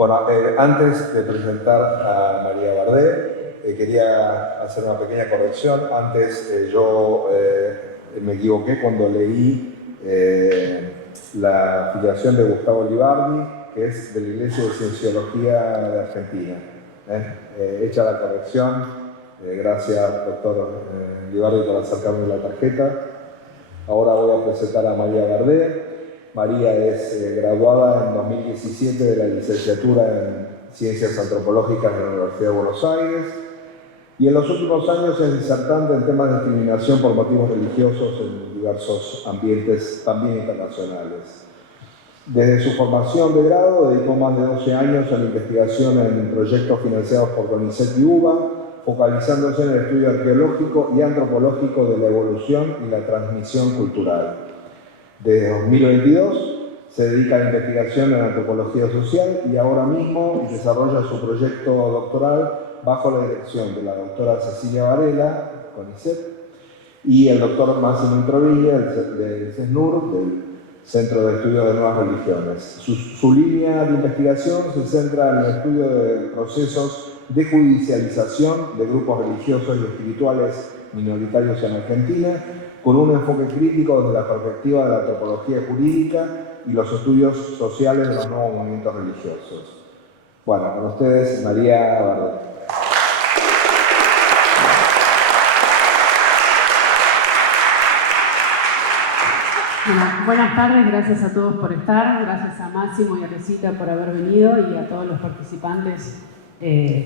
Bueno, antes de presentar a María Bardet, quería hacer una pequeña corrección. Antes yo me equivoqué cuando leí la afiliación de Gustavo Libardi, que es de la Iglesia de Cienciología de Argentina. Hecha la corrección, gracias doctor Libardi por acercarme la tarjeta. Ahora voy a presentar a María Bardet. María es graduada en 2017 de la licenciatura en Ciencias Antropológicas de la Universidad de Buenos Aires y en los últimos años es disertante en temas de discriminación por motivos religiosos en diversos ambientes también internacionales. Desde su formación de grado dedicó más de 12 años a la investigación en proyectos financiados por CONICET y UBA, focalizándose en el estudio arqueológico y antropológico de la evolución y la transmisión cultural. Desde 2022 se dedica a la investigación en antropología social y ahora mismo desarrolla su proyecto doctoral bajo la dirección de la doctora Cecilia Varela, CONICET, y el doctor Máximo Introvilla, del CESNUR, del Centro de Estudios de Nuevas Religiones. Su línea de investigación se centra en el estudio de procesos de judicialización de grupos religiosos y espirituales minoritarios en Argentina, con un enfoque crítico desde la perspectiva de la antropología jurídica y los estudios sociales de los nuevos movimientos religiosos. Bueno, con ustedes, María Bardet. Bueno, buenas tardes, gracias a todos por estar, gracias a Máximo y a Recita por haber venido y a todos los participantes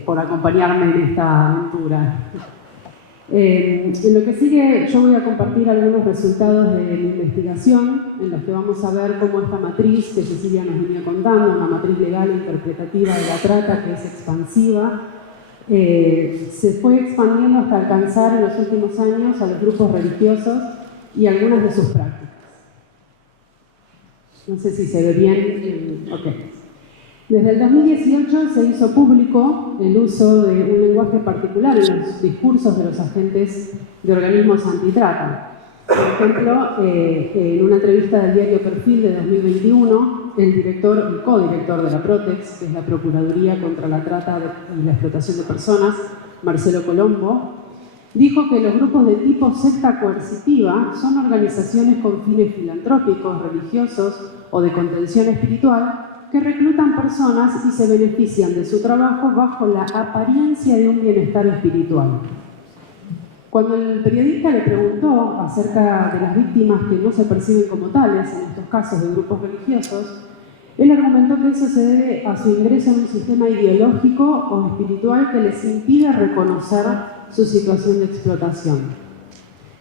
por acompañarme en esta aventura. En lo que sigue yo voy a compartir algunos resultados de mi investigación en los que vamos a ver cómo esta matriz que Cecilia nos venía contando, una matriz legal e interpretativa de la trata que es expansiva, se fue expandiendo hasta alcanzar en los últimos años a los grupos religiosos y algunas de sus prácticas. No sé si se ve bien. Okay. Desde el 2018 se hizo público el uso de un lenguaje particular en los discursos de los agentes de organismos antitrata. Por ejemplo, en una entrevista del diario Perfil de 2021, el codirector de la Protex, que es la Procuraduría contra la Trata y la Explotación de Personas, Marcelo Colombo, dijo que los grupos de tipo secta coercitiva son organizaciones con fines filantrópicos, religiosos o de contención espiritual que reclutan personas y se benefician de su trabajo bajo la apariencia de un bienestar espiritual. Cuando el periodista le preguntó acerca de las víctimas que no se perciben como tales en estos casos de grupos religiosos, él argumentó que eso se debe a su ingreso en un sistema ideológico o espiritual que les impide reconocer su situación de explotación.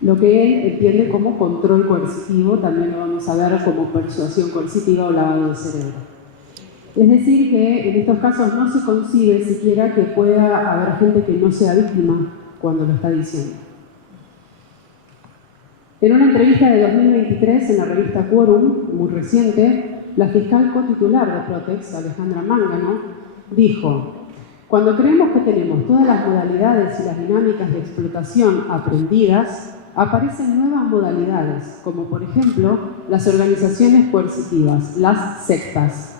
Lo que él entiende como control coercitivo, también lo vamos a ver como persuasión coercitiva o lavado de cerebro. Es decir, que en estos casos no se concibe siquiera que pueda haber gente que no sea víctima cuando lo está diciendo. En una entrevista de 2023 en la revista Quorum, muy reciente, la fiscal cotitular de Protex, Alejandra Mangano, dijo: cuando creemos que tenemos todas las modalidades y las dinámicas de explotación aprendidas, aparecen nuevas modalidades, como por ejemplo las organizaciones coercitivas, las sectas.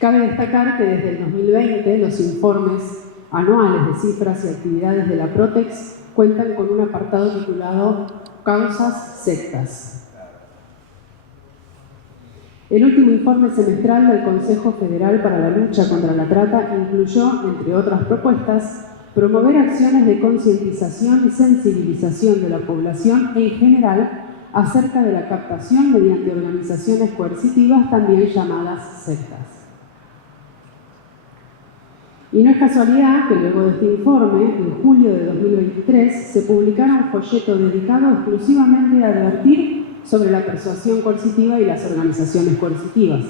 Cabe destacar que desde el 2020 los informes anuales de cifras y actividades de la Protex cuentan con un apartado titulado Causas sectas. El último informe semestral del Consejo Federal para la Lucha contra la Trata incluyó, entre otras propuestas, promover acciones de concientización y sensibilización de la población en general acerca de la captación mediante organizaciones coercitivas, también llamadas sectas. Y no es casualidad que luego de este informe, en julio de 2023, se publicara un folleto dedicado exclusivamente a advertir sobre la persuasión coercitiva y las organizaciones coercitivas.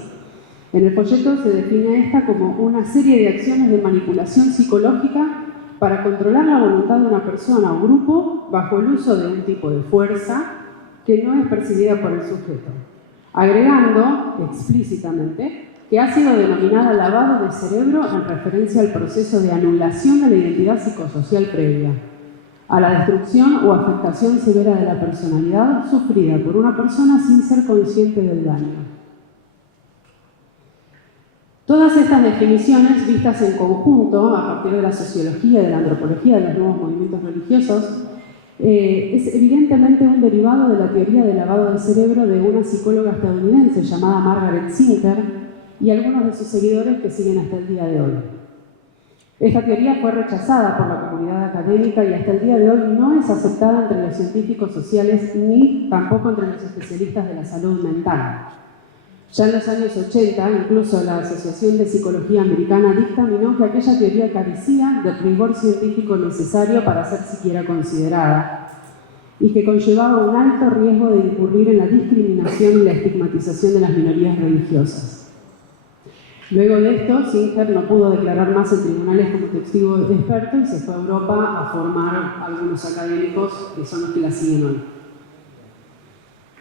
En el folleto se define esta como una serie de acciones de manipulación psicológica para controlar la voluntad de una persona o grupo bajo el uso de un tipo de fuerza que no es percibida por el sujeto, agregando explícitamente que ha sido denominada lavado de cerebro en referencia al proceso de anulación de la identidad psicosocial previa, a la destrucción o afectación severa de la personalidad sufrida por una persona sin ser consciente del daño. Todas estas definiciones, vistas en conjunto, a partir de la sociología y de la antropología de los nuevos movimientos religiosos, es evidentemente un derivado de la teoría del lavado del cerebro de una psicóloga estadounidense llamada Margaret Singer y algunos de sus seguidores que siguen hasta el día de hoy. Esta teoría fue rechazada por la comunidad académica y hasta el día de hoy no es aceptada entre los científicos sociales ni tampoco entre los especialistas de la salud mental. Ya en los años 80, incluso la Asociación de Psicología Americana dictaminó que aquella teoría carecía del rigor científico necesario para ser siquiera considerada y que conllevaba un alto riesgo de incurrir en la discriminación y la estigmatización de las minorías religiosas. Luego de esto, Singer no pudo declarar más en tribunales como testigo experto y se fue a Europa a formar algunos académicos que son los que la siguen hoy.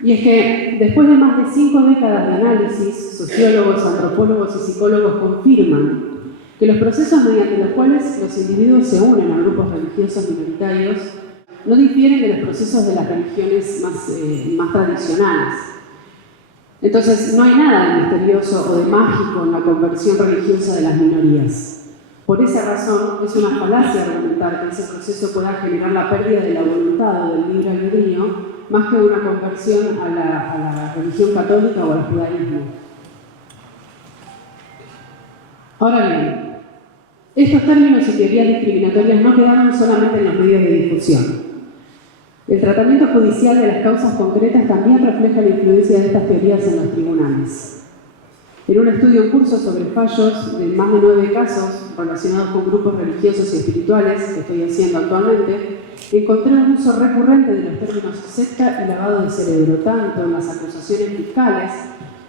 Y es que después de más de 5 décadas de análisis, sociólogos, antropólogos y psicólogos confirman que los procesos mediante los cuales los individuos se unen a grupos religiosos minoritarios no difieren de los procesos de las religiones más tradicionales. Entonces, no hay nada de misterioso o de mágico en la conversión religiosa de las minorías. Por esa razón, es una falacia argumentar que ese proceso pueda generar la pérdida de la voluntad o del libre albedrío, más que una conversión a la religión católica o al judaísmo. Ahora bien, estos términos y teorías discriminatorias no quedaron solamente en los medios de difusión. El tratamiento judicial de las causas concretas también refleja la influencia de estas teorías en los tribunales. En un estudio en curso sobre fallos de más de 9 casos relacionados con grupos religiosos y espirituales, que estoy haciendo actualmente, encontré un uso recurrente de los términos secta y lavado de cerebro, tanto en las acusaciones fiscales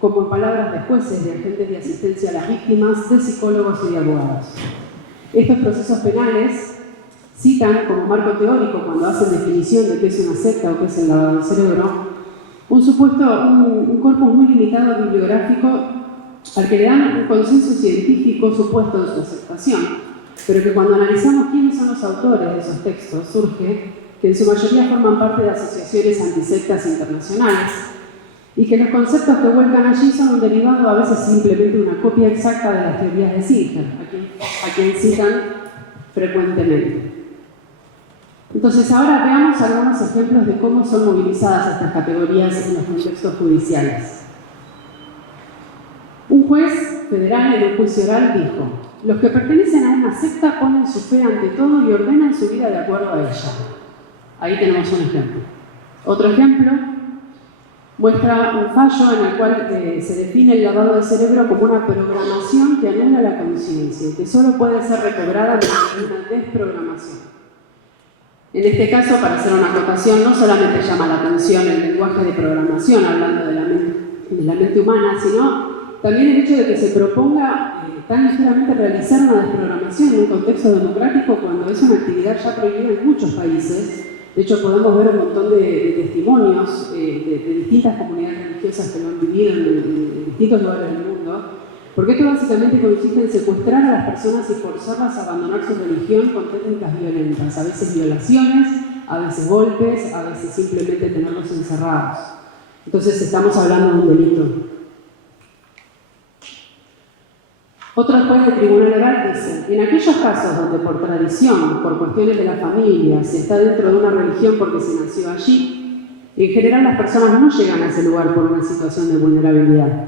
como en palabras de jueces, de agentes de asistencia a las víctimas, de psicólogos y de abogados. Estos procesos penales citan como marco teórico, cuando hacen definición de qué es una secta o qué es el lavado del cerebro, un corpus muy limitado bibliográfico al que le dan un consenso científico supuesto de su aceptación, pero que cuando analizamos quiénes son los autores de esos textos, surge que en su mayoría forman parte de asociaciones antisectas internacionales y que los conceptos que vuelcan allí son un derivado, a veces simplemente una copia exacta de las teorías de Singer, a quien citan frecuentemente. Entonces, ahora veamos algunos ejemplos de cómo son movilizadas estas categorías en los contextos judiciales. Un juez federal en un juicio oral dijo: los que pertenecen a una secta ponen su fe ante todo y ordenan su vida de acuerdo a ella. Ahí tenemos un ejemplo. Otro ejemplo muestra un fallo en el cual se define el lavado de cerebro como una programación que anula la conciencia y que solo puede ser recobrada mediante una desprogramación. En este caso, para hacer una acotación, no solamente llama la atención el lenguaje de programación, hablando de la mente humana, sino también el hecho de que se proponga tan ligeramente realizar una desprogramación en un contexto democrático cuando es una actividad ya prohibida en muchos países. De hecho, podemos ver un montón de testimonios de distintas comunidades religiosas que lo han vivido en distintos lugares del mundo, porque esto básicamente consiste en secuestrar a las personas y forzarlas a abandonar su religión con técnicas violentas, a veces violaciones, a veces golpes, a veces simplemente tenerlos encerrados. Entonces estamos hablando de un delito. Otro juez del Tribunal Oral dice: en aquellos casos donde por tradición, por cuestiones de la familia, se está dentro de una religión porque se nació allí, en general las personas no llegan a ese lugar por una situación de vulnerabilidad.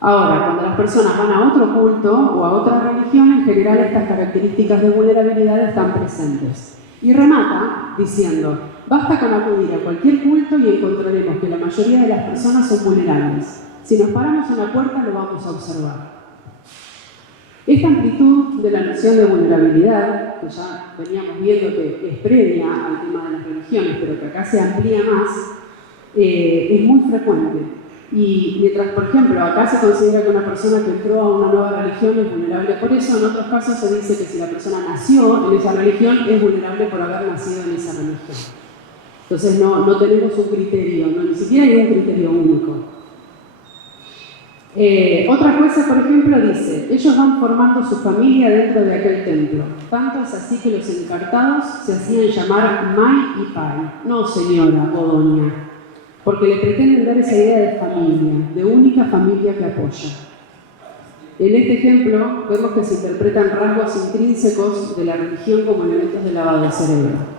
Ahora, cuando las personas van a otro culto o a otra religión, en general estas características de vulnerabilidad están presentes. Y remata diciendo: basta con acudir a cualquier culto y encontraremos que la mayoría de las personas son vulnerables. Si nos paramos en la puerta lo vamos a observar. Esta amplitud de la noción de vulnerabilidad, que ya veníamos viendo que es previa al tema de las religiones, pero que acá se amplía más, es muy frecuente. Y mientras, por ejemplo, acá se considera que una persona que entró a una nueva religión es vulnerable por eso, en otros casos se dice que si la persona nació en esa religión es vulnerable por haber nacido en esa religión. Entonces no tenemos un criterio, ni siquiera hay un criterio único. Otra jueza, por ejemplo, dice: ellos van formando su familia dentro de aquel templo. Tanto es así que los encartados se hacían llamar Mai y Pai, no señora o doña, porque le pretenden dar esa idea de familia, de única familia que apoya. En este ejemplo vemos que se interpretan rasgos intrínsecos de la religión como elementos de lavado de cerebro.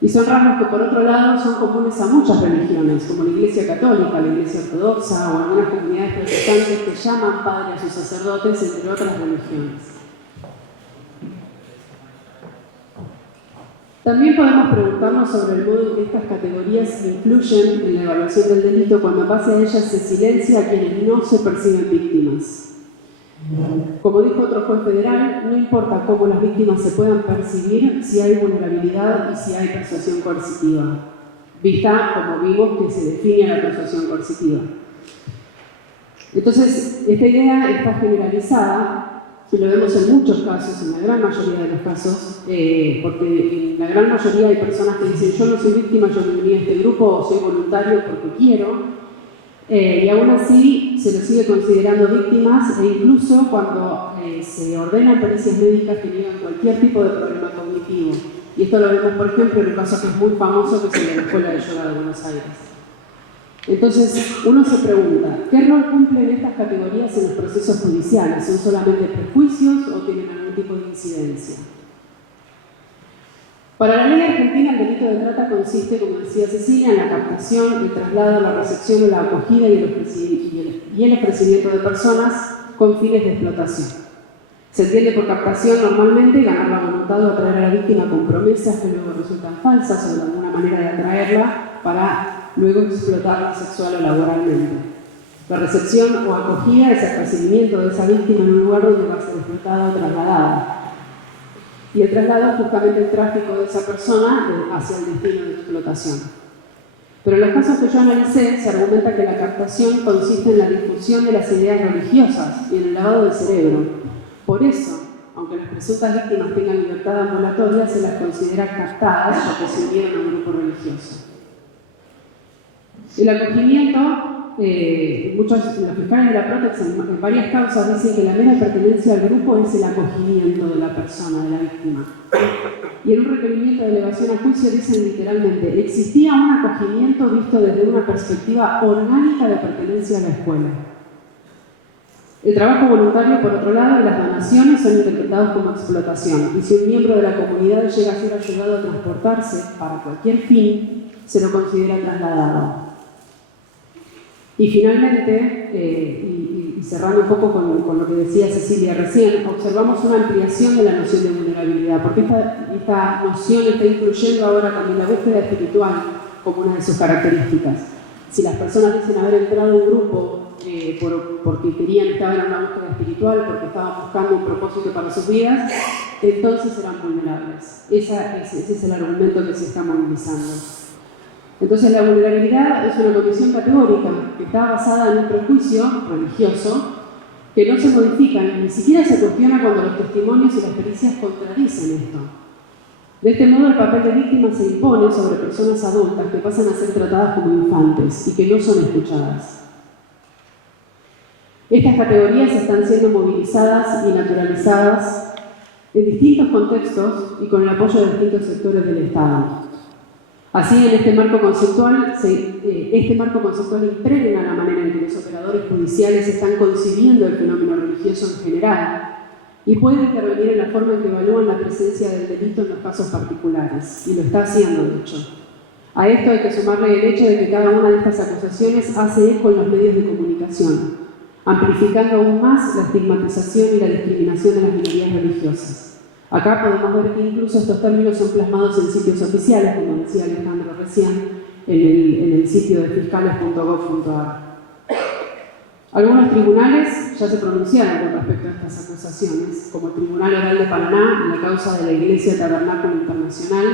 Y son rasgos que, por otro lado, son comunes a muchas religiones, como la Iglesia Católica, la Iglesia Ortodoxa o algunas comunidades protestantes que llaman padre a sus sacerdotes, entre otras religiones. También podemos preguntarnos sobre el modo en que estas categorías influyen en la evaluación del delito cuando en base a ellas se silencia a quienes no se perciben víctimas. Como dijo otro juez federal, no importa cómo las víctimas se puedan percibir si hay vulnerabilidad y si hay persuasión coercitiva, vista, como vimos, que se define la persuasión coercitiva. Entonces, esta idea está generalizada, y lo vemos en muchos casos, en la gran mayoría de los casos, porque en la gran mayoría hay personas que dicen yo no soy víctima, yo me uní a este grupo o soy voluntario porque quiero, y aún así se los sigue considerando víctimas e incluso cuando se ordenan pericias médicas que niegan cualquier tipo de problema cognitivo. Y esto lo vemos, por ejemplo, en un caso que es muy famoso, que es el de la Escuela de Yoga de Buenos Aires. Entonces, uno se pregunta, ¿qué rol cumplen estas categorías en los procesos judiciales? ¿Son solamente prejuicios o tienen algún tipo de incidencia? Para la ley argentina, el delito de trata consiste, como decía Cecilia, en la captación, el traslado, la recepción o la acogida y el ofrecimiento de personas con fines de explotación. Se entiende por captación normalmente ganar la voluntad o atraer a la víctima con promesas que luego resultan falsas o de alguna manera de atraerla para luego explotarla sexual o laboralmente. La recepción o acogida es el recibimiento de esa víctima en un lugar donde va a ser explotada o trasladada. Y el traslado es justamente el tráfico de esa persona hacia el destino de explotación. Pero en los casos que yo analicé, se argumenta que la captación consiste en la difusión de las ideas religiosas y en el lavado del cerebro. Por eso, aunque las presuntas víctimas tengan libertad ambulatoria, se las considera captadas porque se unieron a un grupo religioso. El acogimiento, los fiscales de la Protex en varias causas dicen que la mera pertenencia al grupo es el acogimiento de la persona, de la víctima. Y en un requerimiento de elevación a juicio dicen literalmente, existía un acogimiento visto desde una perspectiva orgánica de pertenencia a la escuela. El trabajo voluntario, por otro lado, y las donaciones son interpretados como explotación, y si un miembro de la comunidad llega a ser ayudado a transportarse para cualquier fin, se lo considera trasladado. Y finalmente, y cerrando un poco con lo que decía Cecilia recién, observamos una ampliación de la noción de vulnerabilidad, porque esta noción está incluyendo ahora también la búsqueda espiritual como una de sus características. Si las personas dicen haber entrado a un grupo porque querían estar en una búsqueda espiritual, porque estaban buscando un propósito para sus vidas, entonces eran vulnerables. Ese es el argumento que se está movilizando. Entonces la vulnerabilidad es una condición categórica que está basada en un prejuicio religioso que no se modifica, ni siquiera se cuestiona cuando los testimonios y las pericias contradicen esto. De este modo, el papel de víctima se impone sobre personas adultas que pasan a ser tratadas como infantes y que no son escuchadas. Estas categorías están siendo movilizadas y naturalizadas en distintos contextos y con el apoyo de distintos sectores del Estado. Así, en este marco conceptual impregna la manera en que los operadores judiciales están concibiendo el fenómeno religioso en general y pueden intervenir en la forma en que evalúan la presencia del delito en los casos particulares, y lo está haciendo, de hecho. A esto hay que sumarle el hecho de que cada una de estas acusaciones hace eco en los medios de comunicación, amplificando aún más la estigmatización y la discriminación de las minorías religiosas. Acá podemos ver que incluso estos términos son plasmados en sitios oficiales, como decía Alejandro recién, en el sitio de fiscales.gov.ar. Algunos tribunales ya se pronunciaron con respecto a estas acusaciones, como el Tribunal Oral de Paraná en la causa de la Iglesia Tabernáculo Internacional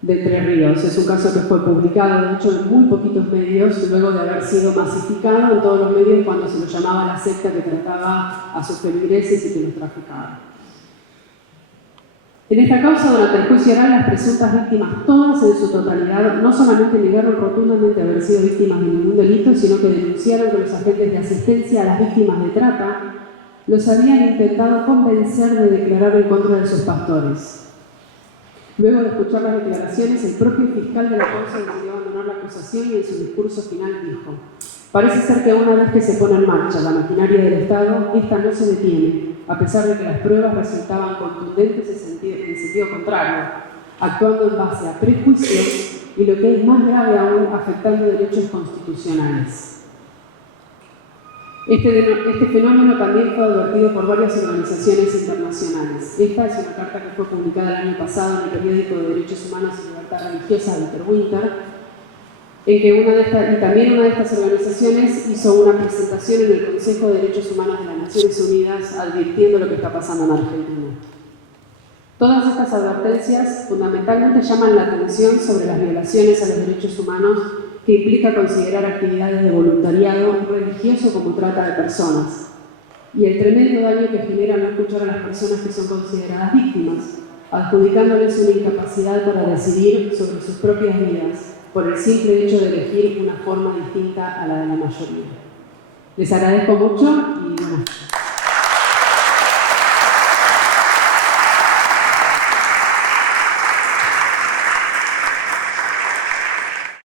de Entre Ríos. Es un caso que fue publicado, de hecho, en muy poquitos medios, luego de haber sido masificado en todos los medios cuando se lo llamaba la secta que trataba a sus feligreses y que los traficaba. En esta causa, durante el juicio oral, las presuntas víctimas, todas en su totalidad, no solamente negaron rotundamente haber sido víctimas de ningún delito, sino que denunciaron que los agentes de asistencia a las víctimas de trata los habían intentado convencer de declarar en contra de sus pastores. Luego de escuchar las declaraciones, el propio fiscal de la causa decidió abandonar la acusación y en su discurso final dijo: Parece ser que una vez que se pone en marcha la maquinaria del Estado, esta no se detiene, a pesar de que las pruebas resultaban contundentes en sentido contrario, actuando en base a prejuicios y, lo que es más grave aún, afectando derechos constitucionales. Este fenómeno también fue advertido por varias organizaciones internacionales. Esta es una carta que fue publicada el año pasado en el periódico de Derechos Humanos y Libertad Religiosa Winter, en que también una de estas organizaciones hizo una presentación en el Consejo de Derechos Humanos de las Naciones Unidas advirtiendo lo que está pasando en Argentina. Todas estas advertencias fundamentalmente llaman la atención sobre las violaciones a los derechos humanos que implica considerar actividades de voluntariado religioso como trata de personas, y el tremendo daño que genera no escuchar a las personas que son consideradas víctimas, adjudicándoles una incapacidad para decidir sobre sus propias vidas por el simple hecho de elegir una forma distinta a la de la mayoría. Les agradezco mucho